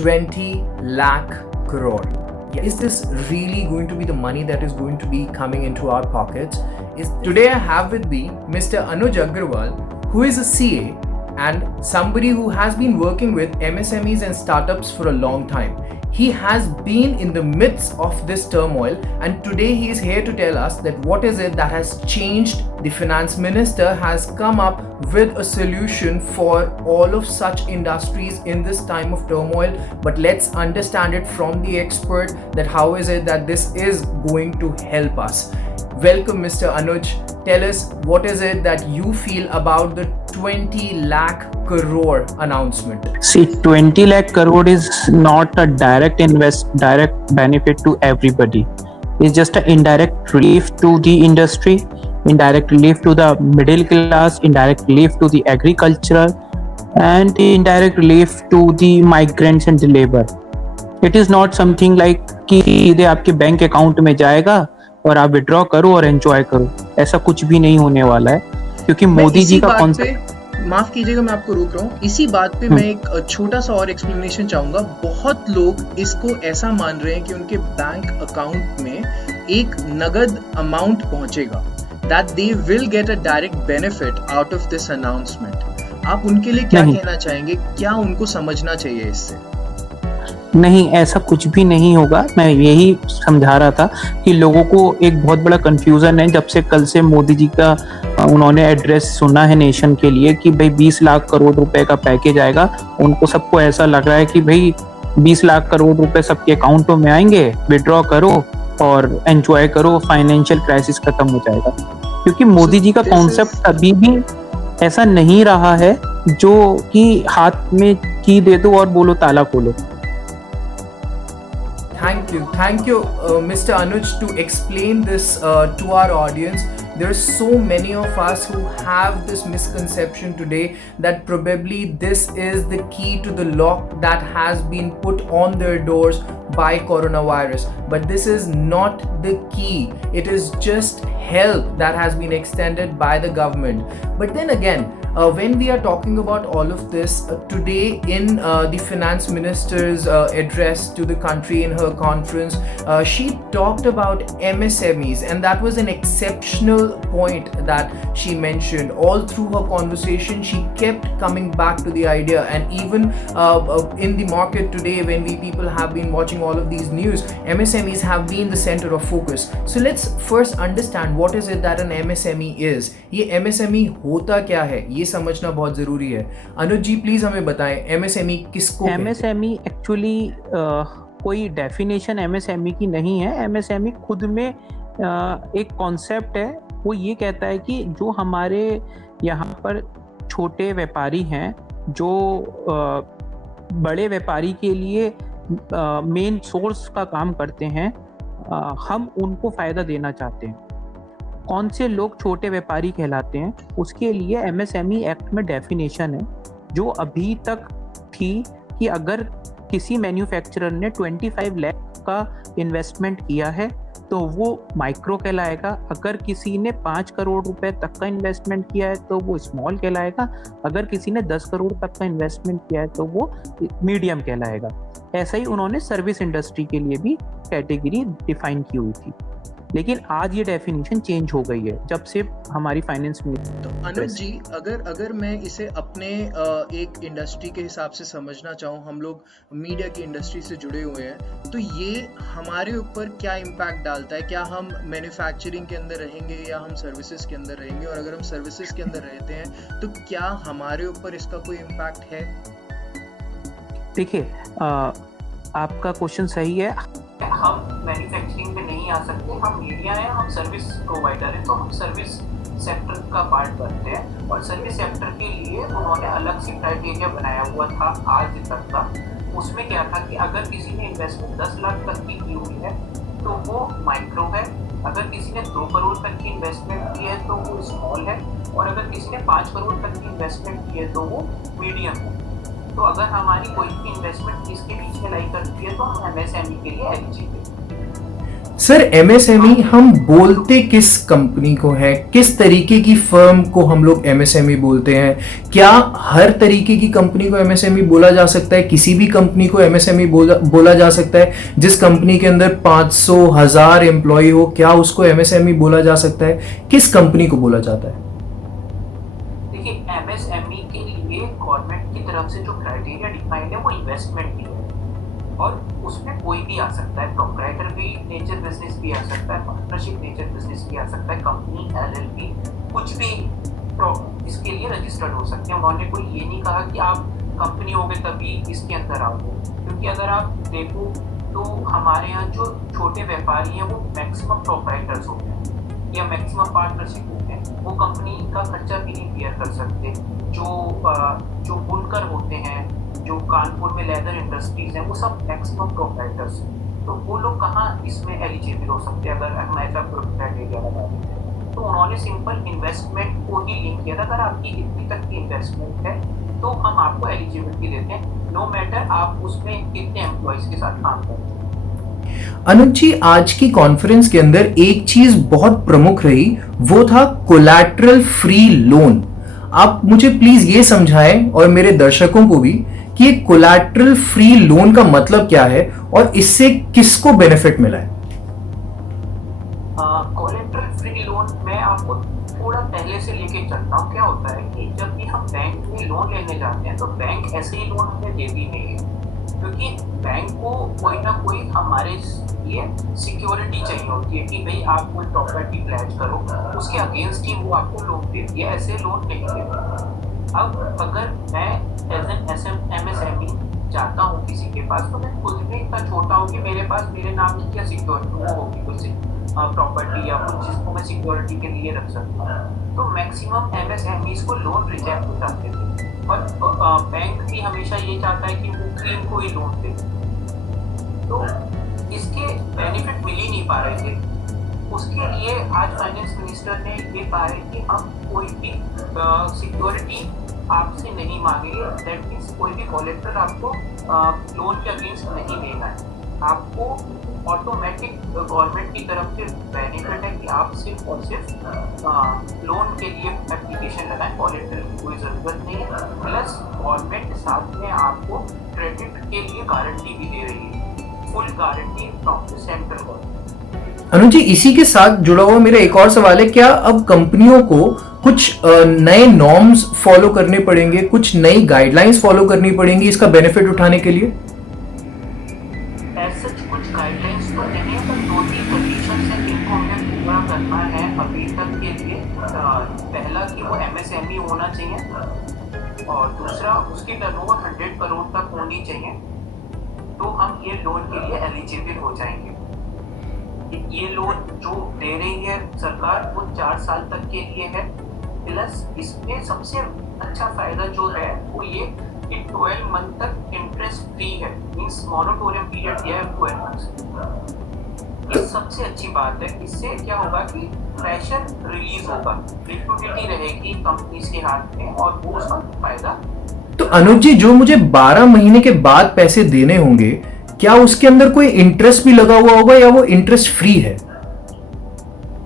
20 lakh crore. Is this really going to be the money that is going to be coming into our pockets? Today I have with me Mr. Anuj Aggarwal, who is a CA and somebody who has been working with MSMEs and startups for a long time. He has been in the midst of this turmoil, and today he is here to tell us that what is it that has changed. The finance minister has come up with a solution for all of such industries in this time of turmoil, but let's understand it from the expert that how is it that this is going to help us. Welcome, Mr. Anuj. Tell us, what is it that you feel about the 20 lakh crore announcement? See, 20 lakh crore is not a direct benefit to everybody. It's just an indirect relief to the industry, indirect relief to the middle class, indirect relief to the agriculture, and indirect relief to the migrants and the labor. It is not something like कि सीधे आपके bank account में जाएगा और आप withdraw करो और enjoy करो. ऐसा कुछ भी नहीं होने वाला है, क्योंकि मोदी जी का कॉन्सेप्ट. माफ कीजिएगा, मैं आपको रोक रहा हूँ. इसी बात पे मैं एक छोटा सा और एक्सप्लेनेशन चाहूंगा. बहुत लोग इसको ऐसा मान रहे हैं कि उनके बैंक अकाउंट में एक नगद अमाउंट पहुंचेगा, that they will get a direct benefit out of this announcement. आप उनके लिए क्या कहना चाहेंगे? क्या उनको समझना चाहिए इससे? नहीं, ऐसा कुछ भी नहीं होगा. मैं यही समझा रहा था कि लोगों को एक बहुत बड़ा कंफ्यूजन है. जब से कल से मोदी जी का उन्होंने एड्रेस सुना है नेशन के लिए कि भाई 20 लाख करोड़ रुपए का पैकेज आएगा, उनको सबको ऐसा लग रहा है कि भाई 20 लाख करोड़ रुपए सबके अकाउंटों में आएंगे, विड्रॉ करो और एंजॉय करो, फाइनेंशियल क्राइसिस खत्म हो जाएगा. क्योंकि मोदी जी का कॉन्सेप्ट कभी भी ऐसा नहीं रहा है जो कि हाथ में की दे दो और बोलो ताला खोलो. Thank you, Mr. Anuj, to explain this to our audience. There are so many of us who have this misconception today that probably this is the key to the lock that has been put on their doors by coronavirus. But this is not the key. It is just help that has been extended by the government. But then again, when we are talking about all of this today in the finance minister's address to the country in her conference, she talked about MSMEs, and that was an exceptional point that she mentioned. All through her conversation, she kept coming back to the idea, and even in the market today, when we people have been watching all of these news, MSMEs have been the center of focus. So let's first understand what is it that an MSME is. ये MSME होता क्या है, ये समझना बहुत जरूरी है. अनुज जी, please हमें बताएं, MSME किसको? MSME एक्चुअली कोई डेफिनेशन MSME की नहीं है. MSME खुद में एक कॉन्सेप्ट है. वो ये कहता है कि जो हमारे यहाँ पर छोटे व्यापारी हैं, जो बड़े व्यापारी के लिए मेन सोर्स का काम करते हैं, हम उनको फ़ायदा देना चाहते हैं. कौन से लोग छोटे व्यापारी कहलाते हैं, उसके लिए MSME एक्ट में डेफिनेशन है, जो अभी तक थी कि अगर किसी मैन्युफैक्चरर ने 25 लाख का इन्वेस्टमेंट किया है तो वो माइक्रो कहलाएगा. अगर किसी ने 5 करोड़ रुपए तक का इन्वेस्टमेंट किया है तो वो स्मॉल कहलाएगा. अगर किसी ने 10 करोड़ तक का इन्वेस्टमेंट किया है तो वो मीडियम कहलाएगा. ऐसा ही उन्होंने सर्विस इंडस्ट्री के लिए भी कैटेगरी डिफाइन की हुई थी. लेकिन आज ये डेफिनेशन चेंज हो गई है जब से हमारी फाइनेंस में. तो अनुज जी, अगर मैं इसे अपने एक इंडस्ट्री के हिसाब से समझना चाहूँ, हम लोग मीडिया की इंडस्ट्री से जुड़े हुए हैं, तो ये हमारे ऊपर क्या इम्पैक्ट डालता है? क्या हम मैन्युफैक्चरिंग के अंदर रहेंगे या हम सर्विसेज के अंदर रहेंगे? और अगर हम सर्विसेज के अंदर रहते हैं तो क्या हमारे ऊपर इसका कोई इम्पैक्ट है? देखिए, आपका क्वेश्चन सही है. हम मैन्युफैक्चरिंग में नहीं आ सकते, हम मीडिया हैं, हम सर्विस प्रोवाइडर हैं, तो हम सर्विस सेक्टर का पार्ट बनते हैं. और सर्विस सेक्टर के लिए उन्होंने अलग से क्राइटेरिया बनाया हुआ था आज तक का. उसमें क्या था कि अगर किसी ने इन्वेस्टमेंट 10 लाख तक की हुई है तो वो माइक्रो है. अगर किसी ने 2 करोड़ तक की इन्वेस्टमेंट की है तो वो स्मॉल है. और अगर किसी ने 5 करोड़ तक की इन्वेस्टमेंट की है तो वो मीडियम है. तो अगर हमारी कोई भी इन्वेस्टमेंट इसके बीच में लाई करती है तो हम MSME के लिए एलिजिबल. सर एमएसएमई हम बोलते किस कंपनी को है, किस तरीके की फर्म को हम लोग एमएसएमई बोलते हैं? क्या हर तरीके की कंपनी को एमएसएमई बोला जा सकता है? किसी भी कंपनी को एमएसएमई बोला जा सकता है? जिस कंपनी के अंदर 500,000 एम्प्लॉय हो, क्या उसको एमएसएमई बोला जा सकता है? किस कंपनी को बोला जाता है? देखिए, एमएसएमई के लिए गवर्नमेंट की तरफ से जो क्राइटेरिया डिफाइंड है वो इन्वेस्टमेंट की है, और उसमें कोई भी आ सकता है, प्रोप्राइटरी नेचर बिजनेस भी आ सकता है, पार्टनरशिप नेचर बिजनेस भी आ सकता है, कंपनी, एलएलपी, कुछ भी इसके लिए रजिस्टर्ड हो सकते हैं। उन्होंने कोई ये नहीं कहा कि आप कंपनी हो गए तभी इसके अंदर आओगे, क्योंकि अगर आप देखो तो हमारे यहाँ जो छोटे व्यापारी हैं वो मैक्सिमम प्रोप्राइटर्स होते हैं या मैक्सिमम पार्टनरशिप होते हैं, वो कंपनी का खर्चा भी नहीं बेयर कर सकते। जो बुनकर होते हैं, जो कानपुर में लेदर इंडस्ट्रीज हैं, वो सब मैक्सिमम प्रोप्राइटर्स हैं, तो वो लोग कहाँ इसमें एलिजिबल हो सकते हैं अगर हम ऐसा क्राइटेरिया लगा देते हैं? तो उन्होंने सिंपल इन्वेस्टमेंट को ही लिंक किया था। अगर आपकी इतनी तक की इन्वेस्टमेंट है तो हम आपको एलिजिबिलिटी देते हैं, नो मैटर आप उसमें कितने एम्प्लॉयज के साथ काम करते हैं। अनुज जी, आज की कॉन्फ्रेंस के अंदर एक चीज बहुत प्रमुख रही, वो था कोलैटरल फ्री लोन। आप मुझे प्लीज ये समझाएं और मेरे दर्शकों को भी कि ये कोलैटरल फ्री लोन का मतलब क्या है और इससे किसको बेनिफिट मिला है? कोलैटरल फ्री लोन मैं आपको थोड़ा पहले से लेके चलता हूँ। क्या होता है कि जब भी हम बैंक में लोन लेने जाते हैं तो बैंक ऐसे ही लोन हमें देती नहीं है, क्योंकि बैंक को कोई ना कोई हमारे लिए सिक्योरिटी चाहिए होती है कि भाई आप कोई प्रॉपर्टी प्लेज करो, उसके अगेंस्ट ही वो आपको लोन देती है, ऐसे लोन नहीं देती। अब अगर मैं एज एन एमएसएमई जाता हूँ किसी के पास, तो मैं खुद में इतना छोटा हूँ कि मेरे पास मेरे नाम की क्या सिक्योरिटी वो होगी, कुछ प्रॉपर्टी या कुछ जिसको मैं सिक्योरिटी के लिए रख सकता हूँ। तो मैक्सिमम एमएसएमईज को लोन रिजेक्ट हो जाते थे, और बैंक भी हमेशा ये चाहता है कि वो क्लीन को ही लोन दे, तो इसके बेनिफिट मिल ही नहीं पा रहे थे। उसके लिए आज फाइनेंस मिनिस्टर ने ये कहा है कि हम कोई भी सिक्योरिटी आपसे नहीं मांगेंगे, दैट मीन्स कोई भी कोलेक्टर आपको लोन के अगेंस्ट नहीं देना है। आपको ऑटोमेटिक गवर्नमेंट की तरफ से बेनिफिट है कि आप सिर्फ और सिर्फ लोन के लिए एप्लीकेशन लगाएं, कोलेक्टर की कोई ज़रूरत नहीं है। प्लस गवर्नमेंट साथ में आपको क्रेडिट के लिए गारंटी भी दे रही है, full guarantee from the central government. Anuj ji, इसी के साथ जुड़ा हुआ मेरा एक और सवाल है, क्या अब कंपनियों को कुछ नए नॉर्म्स फॉलो करने पड़ेंगे, कुछ नई गाइडलाइंस फॉलो करनी पड़ेंगी इसका बेनिफिट उठाने के लिए? ऐसा कुछ गाइडलाइंस तो नहीं है, पर 2-3 कंडीशंस हैं जिनको हमें पूरा करना है अभी तक के लिए। पहला कि वो एमएसएमई होना चाहिए, और दूसरा उसकी टर्नओवर 100 करोड़ तक होनी चाहिए, तो हम ये लोन के लिए एलिजिबल हो जाएंगे। ये लोन जो दे रही है सरकार वो 4 साल तक के लिए है। प्लस इसमें सबसे अच्छा फायदा जो है वो ये कि 12 मंथ तक इंटरेस्ट फ्री है, मींस मोरेटोरियम पीरियड दिया है 12 मंथ्स। ये सबसे अच्छी बात है। इससे क्या होगा कि प्रेशर रिलीज होगा, लिक्विडिटी रहेगी कंपनीज के हाथ में, और वो उसका फायदा। तो अनुज जी, जो मुझे 12 महीने के बाद पैसे देने होंगे, क्या उसके अंदर कोई इंटरेस्ट भी लगा हुआ होगा या वो इंटरेस्ट फ्री है?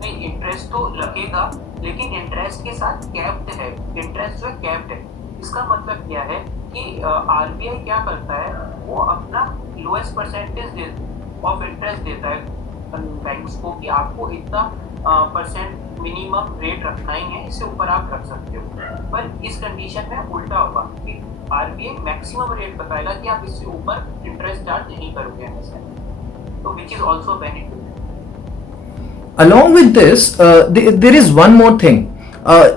नहीं, इंटरेस्ट तो लगेगा, लेकिन इंटरेस्ट के साथ कैप्ड है। इंटरेस्ट जो है कैप्ड है। इसका मतलब क्या है कि आरबीआई क्या करता है, वो अपना लोएस्ट परसेंटेज ऑफ इंटरेस्ट देता है बैंक्स को कि आपको इतना परसेंट मिनिमम रेट रखना ही है, इससे ऊपर आप रख सकते हो। पर इस कंडीशन में उल्टा होगा कि आरबीआई मैक्सिमम रेट बताएगा कि आप इससे ऊपर इंटरेस्ट चार्ज नहीं करोगे एमएसएमई, तो which is also benefit. Along with this, there is one more thing.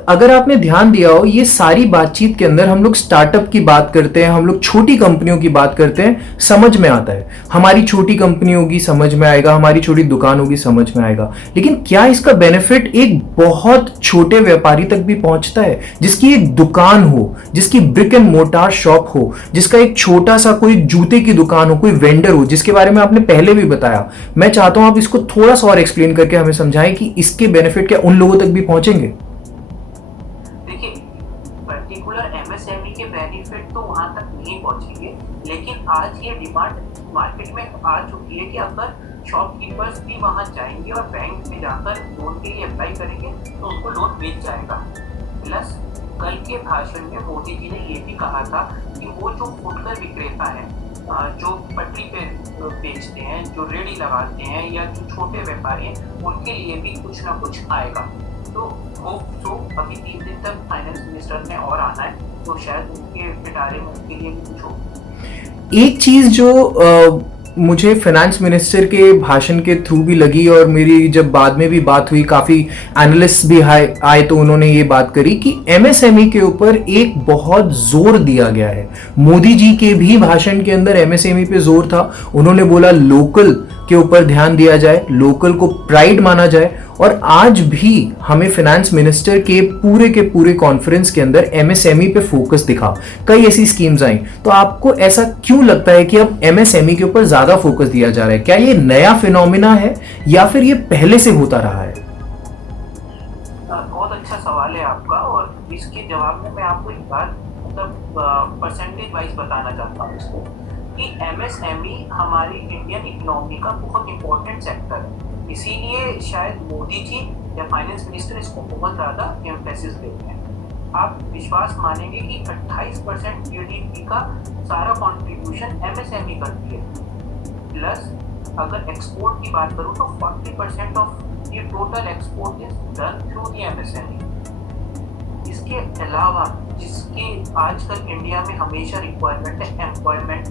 अगर आपने ध्यान दिया हो, ये सारी बातचीत के अंदर हम लोग स्टार्टअप की बात करते हैं, हम लोग छोटी कंपनियों की बात करते हैं, समझ में आता है हमारी छोटी कंपनी होगी, समझ में आएगा, हमारी छोटी दुकान होगी, समझ में आएगा। लेकिन क्या इसका बेनिफिट एक बहुत छोटे व्यापारी तक भी पहुंचता है, जिसकी एक दुकान हो, जिसकी ब्रिक एंड मोर्टार शॉप हो, जिसका एक छोटा सा कोई जूते की दुकान हो, कोई वेंडर हो, जिसके बारे में आपने पहले भी बताया? मैं चाहता हूं आप इसको थोड़ा सा और एक्सप्लेन करके हमें समझाएं कि इसके बेनिफिट क्या उन लोगों तक भी पहुंचेंगे? एमएसएमई के बेनिफिट तो वहां तक नहीं पहुंचेंगे, लेकिन आज ये डिमांड मार्केट में आ चुकी है कि अगर शॉपकीपर्स भी वहाँ जाएंगे और बैंक में जाकर लोन के लिए अप्लाई करेंगे तो उनको लोन मिल जाएगा। प्लस कल के भाषण में मोदी जी ने ये भी कहा था कि वो जो फुटकर विक्रेता है, जो पटरी पे बेचते हैं, जो रेडी लगाते हैं या जो छोटे व्यापारी हैं, उनके लिए भी कुछ ना कुछ आएगा। तो अभी 3 दिन तक फाइनेंस मिनिस्टर ने और आना है, तो शायद उनके पिटारे में उनके लिए भी कुछ हो। एक चीज जो मुझे फाइनेंस मिनिस्टर के भाषण के थ्रू भी लगी, और मेरी जब बाद में भी बात हुई, काफी एनालिस्ट भी आए तो उन्होंने ये बात करी कि एमएसएमई के ऊपर एक बहुत जोर दिया गया है। मोदी जी के भी भाषण के अंदर एमएसएमई पे जोर था। उन्होंने बोला लोकल के ऊपर ध्यान दिया जाए, लोकल को प्राइड माना जाए, और आज भी हमें फाइनेंस मिनिस्टर के पूरे कॉन्फ्रेंस के अंदर एमएसएमई पे फोकस दिखा। कई ऐसी स्कीम्स आई। तो आपको ऐसा क्यों लगता है कि अब एमएसएमई के ऊपर ज्यादा फोकस दिया जा रहा है? क्या ये नया फिनोमिना है या फिर ये पहले से होता रहा है? बहुत अच्छा सवाल है आपका, और इसके जवाब में मैं आपको एक बात मतलब परसेंटेज वाइज बताना चाहता हूँ इसको, कि एमएसएमई हमारी इंडियन इकोनॉमी का बहुत इंपॉर्टेंट सेक्टर है। इसीलिए शायद मोदी जी या फाइनेंस मिनिस्टर इसको बहुत ज़्यादा एम्फेसिस देते हैं। आप विश्वास मानेंगे कि 28% जीडीपी का सारा कंट्रीब्यूशन एमएसएमई करती है। प्लस अगर एक्सपोर्ट की बात करूँ तो 40% of the total export is done through the MSME. इसके अलावा जिसके आजकल इंडिया में हमेशा रिक्वायरमेंट है एम्प्लॉयमेंट,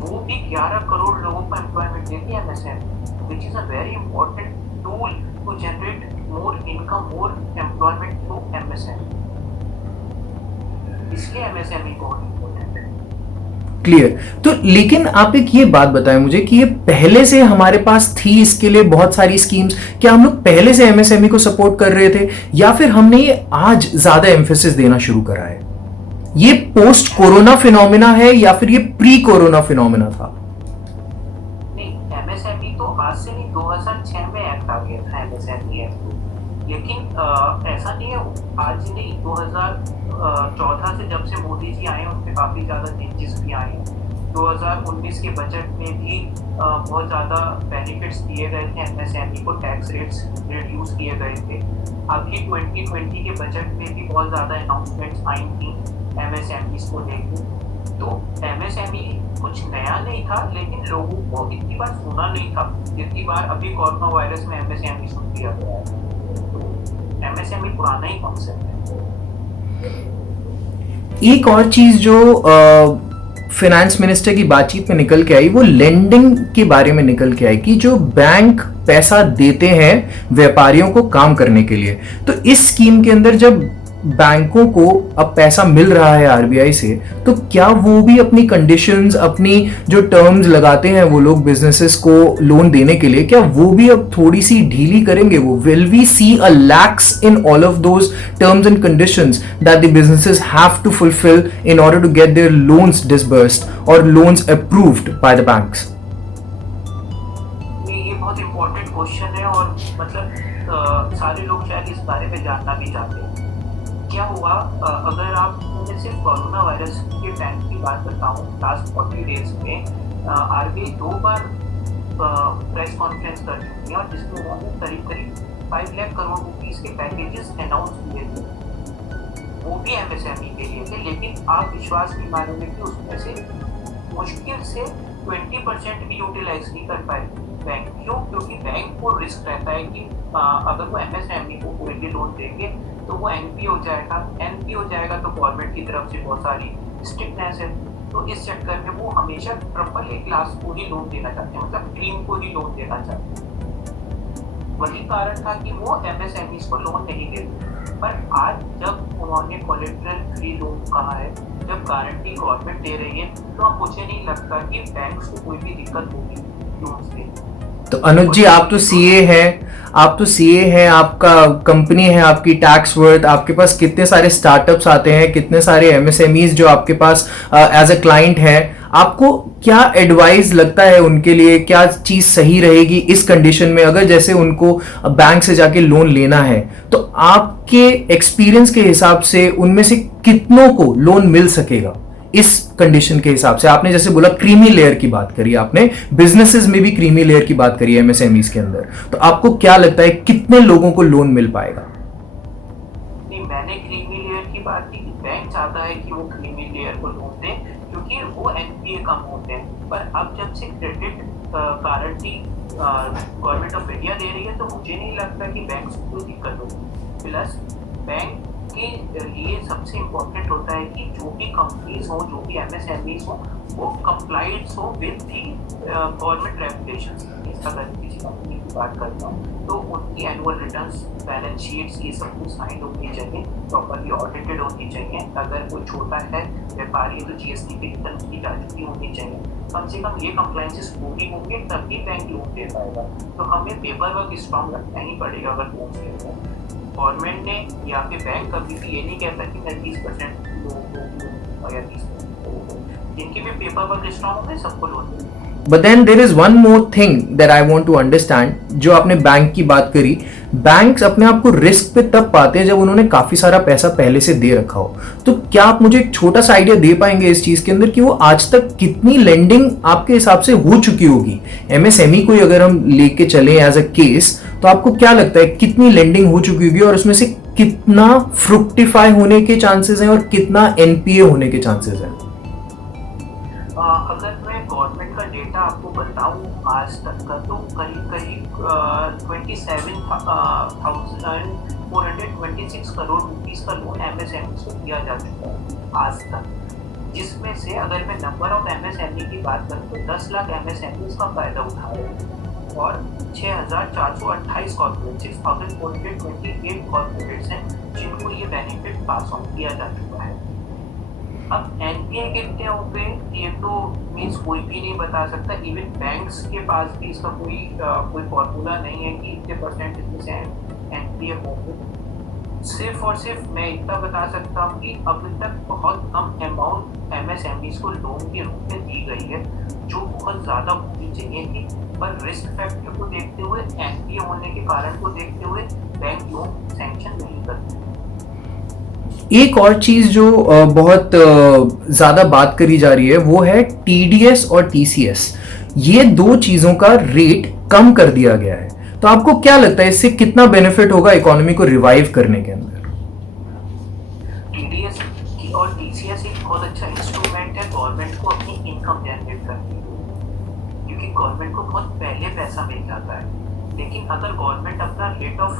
वो भी 11 करोड़ लोगों को एम्प्लॉयमेंट देती है MSME, which is a very important tool to generate more income, more employment through MSME. इसलिए MSME बहुत इम्पोर्टेंट है। क्लियर। तो लेकिन आप एक ये बात बताएं मुझे कि ये पहले से हमारे पास थी इसके लिए बहुत सारी स्कीम्स, क्या हम लोग पहले से एमएसएमई को सपोर्ट कर रहे थे या फिर हमने ये आज ज्यादा एम्फेसिस देना शुरू करा है? ये पोस्ट कोरोना फिनोमिना है या फिर ये प्री कोरोना फिनोमिना था? नहीं, एमएसएमई तो आज से नहीं, 2006 में एक्ट आ गया था एमएसएमई एक्ट। लेकिन ऐसा नहीं है आज नहीं, 2014 से जब से मोदी जी आए उनपे काफी ज्यादा चेंजेस भी आए हैं। 2019 के बजट में भी बहुत ज़्यादा बेनिफिट्स दिए गए थे एमएसएमई को, टैक्स रेट्स रिड्यूस किए गए थे। अभी 2020 के बजट में भी बहुत ज़्यादा अनाउंसमेंट्स आई थी एमएसएमईज़ को लेकर। तो एमएसएमई कुछ नया नहीं था, लेकिन लोगों को इतनी बार सुना नहीं था जितनी बार अभी कोरोना वायरस में एमएसएमई सुन लिया गया है। तो एमएसएमई पुराना ही कॉन्सेप्ट है। एक और चीज जो फाइनेंस मिनिस्टर की बातचीत में निकल के आई वो लेंडिंग के बारे में निकल के आई कि जो बैंक पैसा देते हैं व्यापारियों को काम करने के लिए, तो इस स्कीम के अंदर जब बैंकों को अब पैसा मिल रहा है आरबीआई से, तो क्या वो भी अपनी कंडीशंस, अपनी जो टर्म्स लगाते हैं वो लोग बिजनेसेस को लोन देने के लिए, क्या वो भी अब थोड़ी सी ढीली करेंगे? वो will we see a lax in all of those terms and conditions that the businesses have to fulfil in order to get their loans disbursed और loans approved by the banks? ये बहुत इंपॉर्टेंट क्वेश्चन है और मतलब सारे लोग शायद इस बारे में जानना भी चाहते हैं। क्या हुआ, अगर आप मुझे सिर्फ कोरोना वायरस के टाइम की बात बताऊं, लास्ट 40 डेज में आरबीआई 2 बार प्रेस कॉन्फ्रेंस कर चुकी है और जिसमें उन्होंने करीब 5 लाख करोड़ रुपीस के पैकेजेस अनाउंस किए थे, वो भी एमएसएमई के लिए थे। लेकिन आप विश्वास नहीं मानेंगे कि उसमें से मुश्किल से 20% भी यूटिलाइज नहीं कर पाए बैंक। क्यों? क्योंकि बैंक को रिस्क रहता है कि अगर वो एमएसएमई को कोई लोन देंगे तो वो एनपी हो जाएगा, एनपी हो जाएगा तो गवर्नमेंट की तरफ से बहुत सारी स्ट्रिक्टनेस है। तो इस चक्कर में वो हमेशा ट्रिपल ए क्लास को ही लोन देना चाहते हैं, मतलब ग्रीन को ही लोन देना चाहते हैं। वही कारण था कि वो एमएसएमईज को लोन नहीं देते। पर आज जब उन्होंने कोलेटरल फ्री लोन कहा है, जब गारंटी गवर्नमेंट दे रही है, तो अब मुझे नहीं लगता कि बैंक्स को कोई भी दिक्कत होगी लोन देने। तो अनुज जी, आप तो सीए हैं, आपका कंपनी है, आपकी टैक्स वर्थ, आपके पास कितने सारे स्टार्टअप्स आते हैं, कितने सारे एमएसएमईज जो आपके पास एज अ क्लाइंट है, आपको क्या एडवाइस लगता है उनके लिए? क्या चीज सही रहेगी इस कंडीशन में, अगर जैसे उनको बैंक से जाके लोन लेना है, तो आपके एक्सपीरियंस के हिसाब से उनमें से कितनों को लोन मिल सकेगा इस कंडीशन के हिसाब से? आपने जैसे बोला क्रीमी लेयर की बात करी, आपने बिजनेसेस में भी क्रीमी लेयर की बात करी एमएसएमईज के अंदर, तो आपको क्या लगता है कितने लोगों को लोन मिल पाएगा? नहीं, मैंने क्रीमी लेयर की बात की। बैंक चाहता है कि वो क्रीमी लेयर को लोन दे क्योंकि वो एनपीए कम होते हैं, पर अब जब से credit guarantee government of India दे रही है तो मुझे नहीं लगता कि बैंक को कोई दिक्कत होगी। प्लस बैंक के लिए सबसे इम्पोर्टेंट होता है कि जो भी कंपनीज हो, जो भी एमएसएमईज हो, वो कंप्लाइंस हो विद दी गवर्नमेंट रेगुलेशंस। अगर किसी कंपनी की बात करता हूँ तो उनकी एनुअल रिटर्न्स, बैलेंस शीट्स, ये सब कुछ साइन होनी चाहिए, प्रॉपरली ऑडिटेड होनी चाहिए। अगर कोई छोटा है व्यापारी तो जीएसटी की रिटर्न उसकी जा चुकी होनी चाहिए। कम से कम ये कंप्लाइंसेस पूरी होंगे तभी बैंक लोन दे पाएगा। तो हमें पेपर वर्क स्ट्रॉन्ग रखना ही पड़ेगा अगर लोन दे रहे हैं। गवर्नमेंट ने या फिर बैंक कभी भी ये नहीं कहता कि मैं 30% लोन दूँ या 30%, जिनके भी पेपर वर्क स्ट्रॉन्ग होंगे सबको लोन दूँ। But then there is one more thing that I want to understand, जो आपने बैंक की बात करी, बैंक्स अपने आप को रिस्क पे तब पाते हैं जब उन्होंने काफी सारा पैसा पहले से दे रखा हो। तो क्या आप मुझे एक छोटा सा आइडिया दे पाएंगे इस चीज के अंदर कि वो आज तक कितनी लेंडिंग आपके हिसाब से हो चुकी होगी? एमएसएमई को अगर हम लेके चले एज अ केस, तो आपको क्या लगता है कितनी लेंडिंग हो चुकी होगी और उसमें से कितना फ्रुक्टिफाई होने के चांसेस हैं और कितना एनपीए होने के चांसेस हैं? अगर मैं गवर्नमेंट का डेटा आपको बताऊं आज तक का, तो करीब 27,426 करोड़ रुपीस का लोन एमएसएमई को दिया जा चुका है आज तक। जिसमें से अगर मैं नंबर ऑफ एमएसएमई की बात करूं तो 10 लाख एमएसएमई का फायदा उठा रहे हैं और 6,428 कॉर्पोरेट, 6,428 कॉर्पोरेट्स हैं जिनको ये बेनिफिट पास ऑन किया जा चुका है। अब एनपीए कितने होंगे ये तो मीन्स कोई भी नहीं बता सकता। इवन बैंक्स के पास भी इसका कोई फॉर्मूला नहीं है कि इतने परसेंट इसमें से एनपीए होंगे। सिर्फ और सिर्फ मैं इतना बता सकता हूँ कि अब तक बहुत कम अमाउंट एमएसएमईज को लोन के रूप में दी गई है, जो बहुत ज़्यादा होनी चाहिए थी। पर रिस्क फैक्टर को देखते हुए, एनपीए होने के कारण को देखते हुए बैंक लोन सैंक्शन नहीं करते। एक और चीज जो बहुत ज्यादा बात करी जा रही है वो है टीडीएस और टीसीएस। ये दो चीजों का रेट कम कर दिया गया है, तो आपको क्या लगता है इससे कितना बेनिफिट होगा इकोनॉमी को रिवाइव करने के अंदर? टीडीएस की और टीसीएस एक बहुत अच्छा इंस्ट्रूमेंट है गवर्नमेंट को अपनी इनकम जनरेट करने के लिए, क्योंकि गवर्नमेंट को बहुत पहले पैसा मिल जाता है। लेकिन अगर गवर्नमेंट अपना रेट ऑफ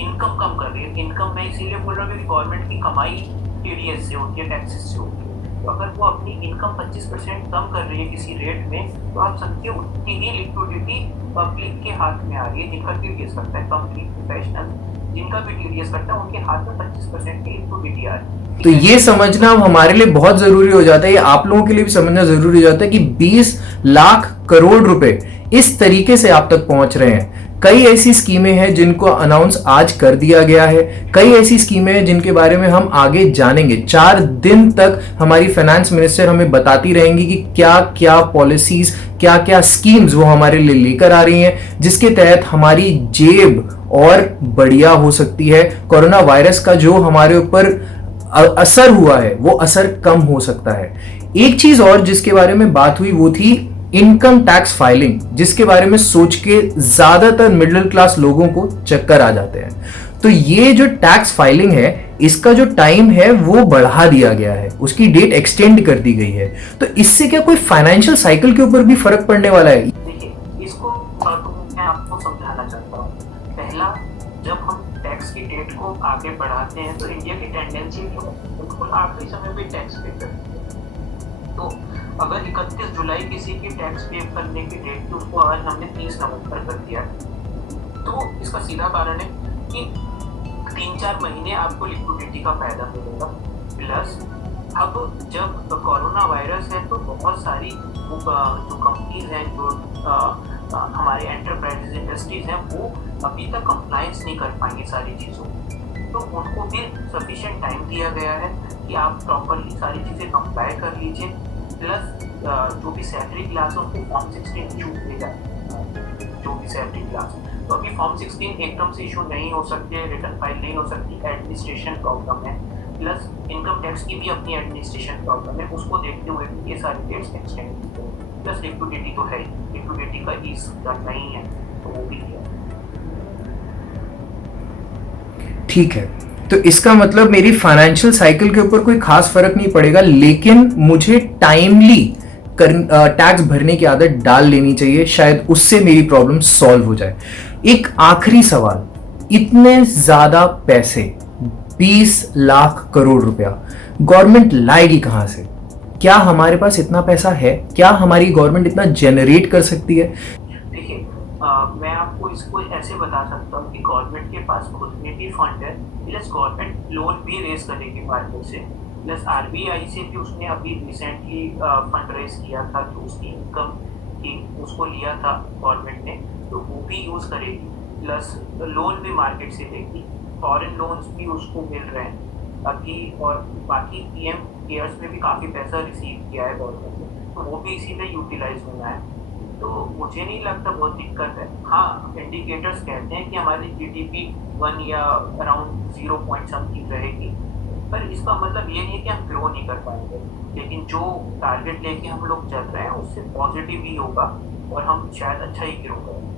इनकम कम कर रही है, इनकम मैं इसीलिए बोल रहा हूँ क्योंकि गवर्नमेंट की कमाई टीडीएस से होती है, टैक्सेस से होती है। तो अगर वो अपनी इनकम 25% कम कर रही है किसी रेट में, तो आप समझिए उतनी ही लिक्विडिटी पब्लिक के हाथ में आ रही है। जिनका टीडीएस करता है, कंपनी प्रोफेशनल जिनका भी टीडीएस करता है, उनके हाथ में 25% की लिक्विडिटी आ रही है। तो ये समझना हमारे लिए बहुत जरूरी हो जाता है, ये आप लोगों के लिए भी समझना जरूरी हो जाता है कि 20 लाख करोड़ रुपए इस तरीके से आप तक पहुंच रहे हैं। कई ऐसी स्कीमें हैं जिनको अनाउंस आज कर दिया गया है, कई ऐसी स्कीमें हैं जिनके बारे में हम आगे जानेंगे। 4 दिन तक हमारी फाइनेंस मिनिस्टर हमें बताती रहेंगी कि क्या क्या पॉलिसीज, क्या क्या स्कीम्स वो हमारे लिए लेकर आ रही हैं, जिसके तहत हमारी जेब और बढ़िया हो सकती है। कोरोना वायरस का जो हमारे ऊपर असर हुआ है वो असर कम हो सकता है। एक चीज और जिसके बारे में बात हुई वो थी इनकम टैक्स फाइलिंग, जिसके बारे में सोच के ज्यादातर मिडिल क्लास लोगों को चक्कर आ जाते हैं। तो ये जो टैक्स फाइलिंग है, इसका जो टाइम है वो बढ़ा दिया गया है, उसकी डेट एक्सटेंड कर दी गई है। तो इससे क्या कोई फाइनेंशियल साइकिल के ऊपर भी फर्क पड़ने वाला है? देखिए, इसको मैं आपको समझाना चाहता हूँ। पहला, जब हम टैक्स की डेट को आगे बढ़ाते हैं तो इंडिया की टेंडेंसी बिल्कुल आखिरी समय पे टैक्स पे करती है। तो अगर 31 जुलाई किसी की टैक्स पे करने की डेट थी, उसको आज हमने 30 नवंबर कर दिया। तो इसका सीधा कारण है कि 3-4 महीने आपको लिक्विडिटी का फायदा मिलेगा। प्लस अब जब कोरोना वायरस है तो बहुत सारी जो कंपनीज हैं, जो हमारे एंटरप्राइजेज इंडस्ट्रीज हैं, वो अभी तक कंप्लायंस नहीं कर पाएंगी सारी चीज़ों। तो उनको भी सफिशिएंट टाइम दिया गया है कि आप प्रॉपरली सारी चीज़ें कंप्लाई कर लीजिए। प्लस जो भी सैलरी क्लास है उनको फॉर्म 16 छूट मिल जाए, जो भी सैलरी क्लास। तो अभी फॉर्म 16 एकदम से इशू नहीं हो सकते, रिटर्न फाइल नहीं हो सकती, एडमिनिस्ट्रेशन प्रॉब्लम है। प्लस इनकम टैक्स की भी अपनी एडमिनिस्ट्रेशन प्रॉब्लम है, उसको देखते हुए ये सारी डेट्स एक्सटेंड की है। प्लस लिक्विडिटी तो है ही, लिक्विडिटी का ईज करना ही है, तो वो भी है। ठीक है, तो इसका मतलब मेरी फाइनेंशियल साइकिल के ऊपर कोई खास फर्क नहीं पड़ेगा, लेकिन मुझे टाइमली टैक्स भरने की आदत डाल लेनी चाहिए, शायद उससे मेरी प्रॉब्लम सॉल्व हो जाए। एक आखिरी सवाल, इतने ज्यादा पैसे 20 लाख करोड़ रुपया गवर्नमेंट लाएगी कहां से? क्या हमारे पास इतना पैसा है? क्या हमारी गवर्नमेंट इतना जनरेट कर सकती है? देखिए, मैं आपको इसको ऐसे बता सकता हूँ कि गवर्नमेंट के पास खुद में भी फंड है, प्लस गवर्नमेंट लोन भी रेज करेगी मार्केट से, प्लस आरबीआई से भी उसने अभी रिसेंटली फंड रेज किया था, तो उसकी इनकम की उसको लिया था गवर्नमेंट ने, तो वो भी यूज़ करेगी, प्लस लोन भी मार्केट से लेगी, फॉरेन लोन्स भी उसको मिल रहे हैं अभी, और बाकी पीएम केयर्स में भी काफ़ी पैसा रिसीव किया है गवर्नमेंट ने, तो वो भी इसी में यूटिलाइज होना है। तो मुझे नहीं लगता बहुत दिक्कत है। हाँ, इंडिकेटर्स कहते हैं कि हमारी जीडीपी 1 या अराउंड 0 पॉइंट समथिंग रहेगी, पर इसका मतलब ये नहीं है कि हम ग्रो नहीं कर पाएंगे, लेकिन जो टारगेट लेके हम लोग चल रहे हैं उससे पॉजिटिव ही होगा और हम शायद अच्छा ही ग्रो करें।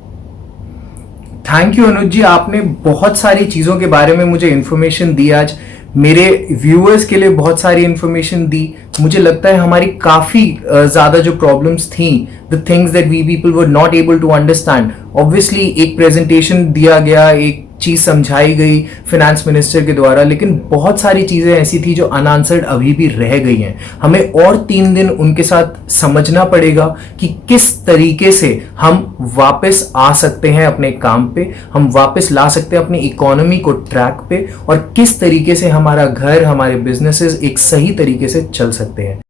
थैंक यू अनुज जी, आपने बहुत सारी चीज़ों के बारे में मुझे इन्फॉर्मेशन दी आज, मेरे व्यूअर्स के लिए बहुत सारी इन्फॉर्मेशन दी। मुझे लगता है हमारी काफ़ी ज़्यादा जो प्रॉब्लम्स थी, the things that we people were not able to understand, obviously एक प्रेजेंटेशन दिया गया, एक चीज़ समझाई गई फिनेंस मिनिस्टर के द्वारा, लेकिन बहुत सारी चीज़ें ऐसी थी जो अनआंसर्ड अभी भी रह गई हैं। हमें और 3 दिन उनके साथ समझना पड़ेगा कि किस तरीके से हम वापस आ सकते हैं अपने काम पे, हम वापस ला सकते हैं अपनी इकोनॉमी को ट्रैक पे, और किस तरीके से हमारा घर, हमारे बिजनेसेस एक सही तरीके से चल सकते हैं।